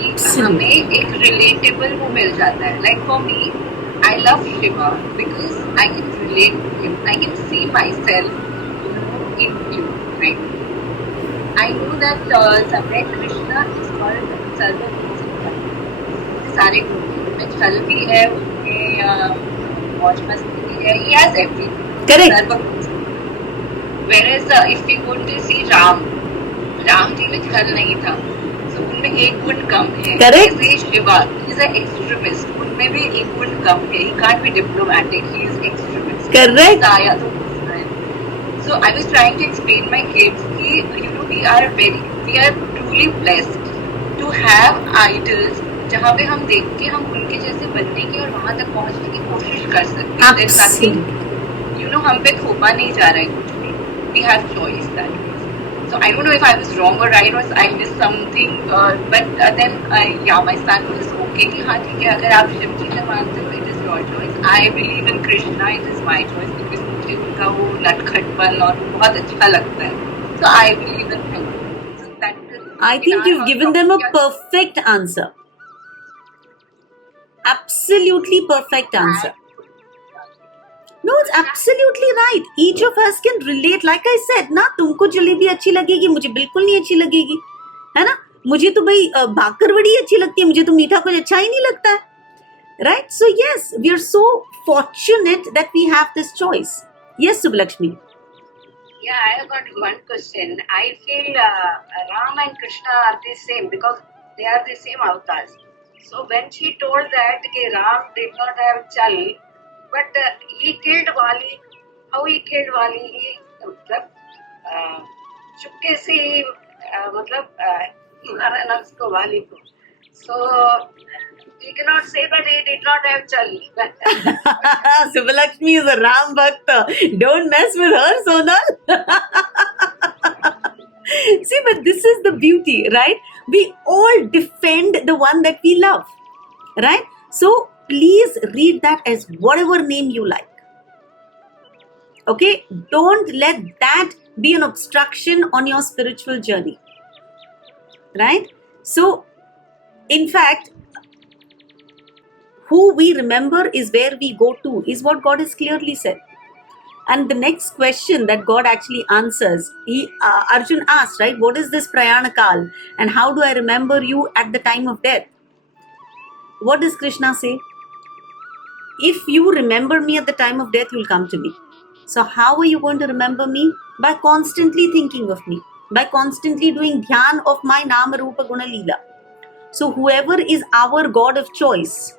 कि हमें एक relatable वो मिल जाता है. Like for me, I love Shiva because I can relate to him. I can see myself, in him, right? I know that somewhere Krishna is called Sarva. सारे गुण में छल भी है, उसमें मौज मस्ती भी है. He has everything. Correct. Whereas if we go to see Ram जी में छल नहीं था. So उनमें एक गुण कम है. Correct. जैसे Shiva, he is an extremist. उनमें भी एक गुण कम है. He can't be diplomatic. He is extremist. Correct. साया तो दूसरा है. So I was trying to explain my kids कि we are truly blessed to have idols जहाँ पे हम देख के हम उनके जैसे बनने की और वहाँ तक पहुँचने की कोशिश कर सकते हैं. There's nothing, हम पे थोपा नहीं जा रहा है कुछ भी. We have choice that way. So I don't know if I was wrong or right or I missed something, but then my son was okay कि हाँ ठीक है, अगर आप शिव जी से मानते हो, it is your choice. I believe in Krishna, it is my choice, because मुझे उनका वो नटखटपन और बहुत अच्छा लगता है. So I believe in him. So that is, I think you've given them a perfect answer. Absolutely perfect answer. No, it's absolutely right. Each of us can relate. Like I said, ना तुमको जलेबी अच्छी लगेगी, मुझे बिल्कुल नहीं अच्छी लगेगी, है ना. मुझे तो भाई भाकरवड़ी अच्छी लगती है, मुझे तो मीठा कुछ अच्छा ही नहीं लगता है. Right? So yes, we are so fortunate that we have this choice. Yes, Subbalakshmi. Yeah, I have got one question. I feel Ram and Krishna are the same because they are the same avatars. So when she told that Ram did not have chal, but he killed Wali. How he killed Wali? He मतलब चुपके से ही मारा ना उसको वाली को. So we cannot say that he did not have chal. Subbalakshmi is a Ram Bhakta. Don't mess with her, Sonal. See, but this is the beauty, right? We all defend the one that we love, right? So please read that as whatever name you like. Okay? Don't let that be an obstruction on your spiritual journey, right? So, in fact, who we remember is where we go to, is what God has clearly said. And the next question that God actually answers, Arjun asked, right, what is this Prayanakal and how do I remember you at the time of death? What does Krishna say? If you remember me at the time of death, you'll come to me. So how are you going to remember me? By constantly thinking of me, by constantly doing dhyan of my Nama Rupa Guna Leela. So whoever is our God of choice,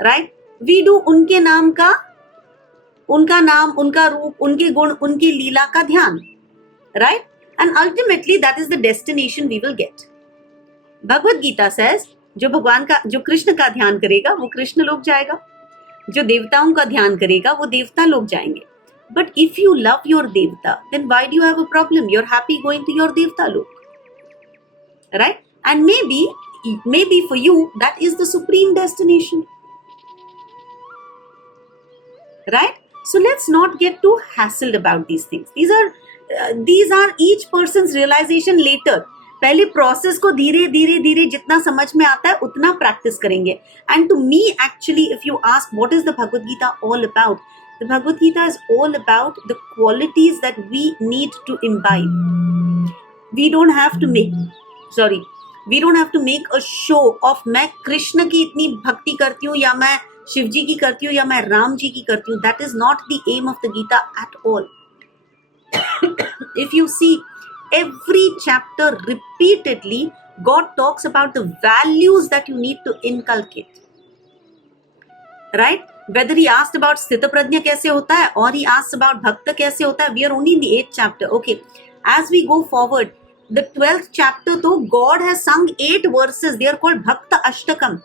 right, we do उनके नाम का, उनका नाम, उनका रूप, उनके गुण, उनकी लीला का ध्यान, right? And ultimately that is the destination we will get. Bhagavad Gita says, जो भगवान का, जो कृष्ण का ध्यान करेगा वो कृष्ण लोक जाएगा, जो देवताओं का ध्यान करेगा वो देवता लोक जाएंगे. But if you love your devata, then why do you have a problem? You're happy going to your devata lok, right? And maybe for you that is the supreme destination, right? So let's not get too hassled about these things. These are each person's realization later. पहले process को धीरे धीरे धीरे जितना समझ में आता है उतना प्रैक्टिस करेंगे. And to me actually if you ask what is the Bhagavad Gita all about, the Bhagavad Gita is all about the qualities that we need to imbibe. We don't have to make a show off मैं कृष्ण की इतनी भक्ति करती हूँ या मैं शिव जी की करती हूँ या मैं राम जी की करती हूँ. That is not the aim of the Gita at all. If you see every chapter repeatedly, God talks about the values that you need to inculcate, right? Whether he asked about sthita prajna kaise hota hai or he asked about bhakta kaise hota hai, we are only in the 8th chapter. Okay, as we go forward, the 12th chapter to God has sung 8 verses. They are called Bhakta Ashtakam.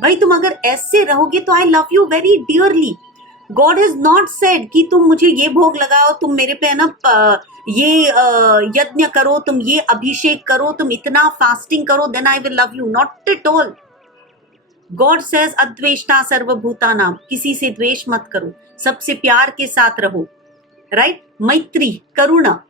भाई तुम अगर ऐसे रहोगे तो I love you very dearly. God has not said कि तुम मुझे ये भोग लगाओ, तुम मेरे पे है ना ये यज्ञ करो, तुम ये अभिषेक करो, तुम इतना फास्टिंग करो, then I will love you. Not at all. God says अद्वेष्टा सर्वभूतानाम, किसी से द्वेष मत करो, सबसे प्यार के साथ रहो, right? मैत्री, करुणा,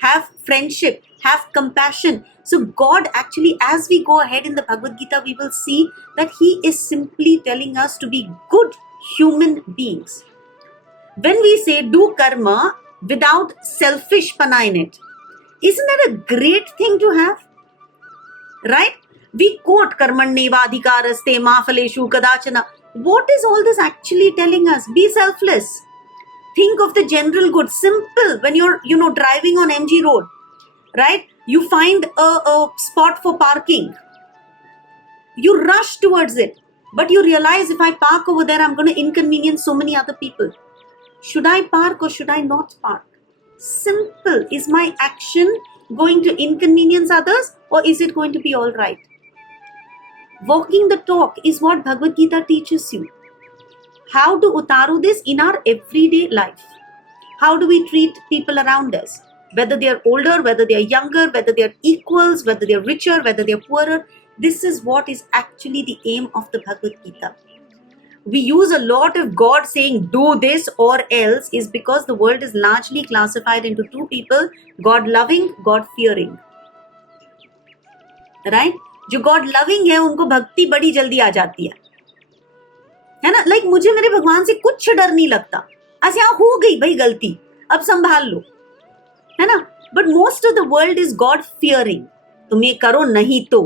have friendship, have compassion. So God actually, as we go ahead in the Bhagavad Gita, we will see that he is simply telling us to be good human beings. When we say do karma without selfishpana in it, isn't that a great thing to have? Right? We quote karmanneva adhikaraste ma phaleshu kadachana. What is all this actually telling us? Be selfless. Think of the general good. Simple. When you're driving on MG Road, right? You find a spot for parking. You rush towards it. But you realize if I park over there, I'm going to inconvenience so many other people. Should I park or should I not park? Simple. Is my action going to inconvenience others or is it going to be all right? Walking the talk is what Bhagavad Gita teaches you. How to utaru this in our everyday life. How do we treat people around us? Whether they are older, whether they are younger, whether they are equals, whether they are richer, whether they are poorer. This is what is actually the aim of the Bhagavad Gita. We use a lot of God saying do this or else is because the world is largely classified into two people, God loving, God fearing. Right? जो God loving है उनको भक्ति बड़ी जल्दी आ जाती है ना? Like मुझे मेरे भगवान से कुछ डर नहीं लगता. अच्छा हो गई भाई गलती, अब संभाल लो, है ना? But most of the world is God fearing. तुम ये करो नहीं तो.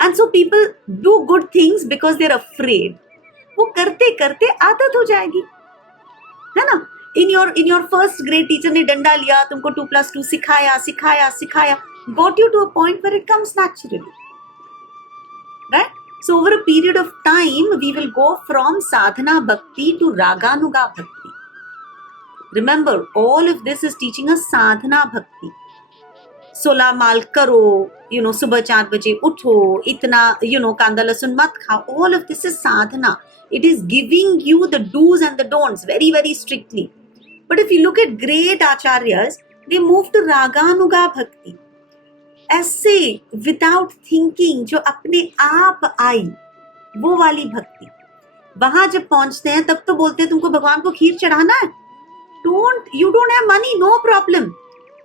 And so people do good things because they're afraid. वो करते करते आदत हो जाएगी, है ना? In your first grade teacher ने डंडा लिया, तुमको 2+2 सिखाया, got you to a point where it comes naturally, right? So over a period of time, we will go from sadhana bhakti to raganuga bhakti. Remember, all of this is teaching us sadhana bhakti. 16 माल करो, सुबह 4 बजे उठो, इतना, कांदा लहसुन मत खाओ. All of this is sadhana. It is giving you the do's and the don'ts very, very strictly. But if you look at great acharyas, they move to raganuga bhakti. ऐसे without thinking, जो अपने आप आई, वो वाली भक्ति. वहां जब पहुंचते हैं तब तो बोलते हैं तुमको भगवान को खीर चढ़ाना है. You don't have money, no problem.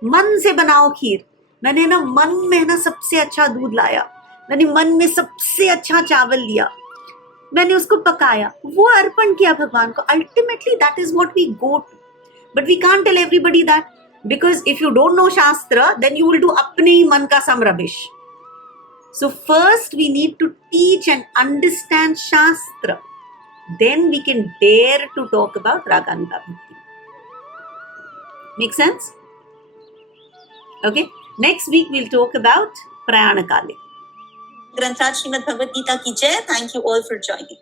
मन से बनाओ खीर. मैंने ना मन में ना सबसे अच्छा दूध लाया, मैंने मन में सबसे अच्छा चावल लिया, मैंने उसको पकाया, वो अर्पण किया भगवान को. Ultimately that is what we go to. But we can't tell everybody that, because if you don't know Shastra, then you will do apne hi man ka some rubbish. So first we need to teach and understand Shastra. Then we can dare to talk about Raganuga Bhakti. Make sense? Okay. Next week we'll talk about Prayana Kale. Granthrat Srimad Bhagavad Gita ki jai. Thank you all for joining.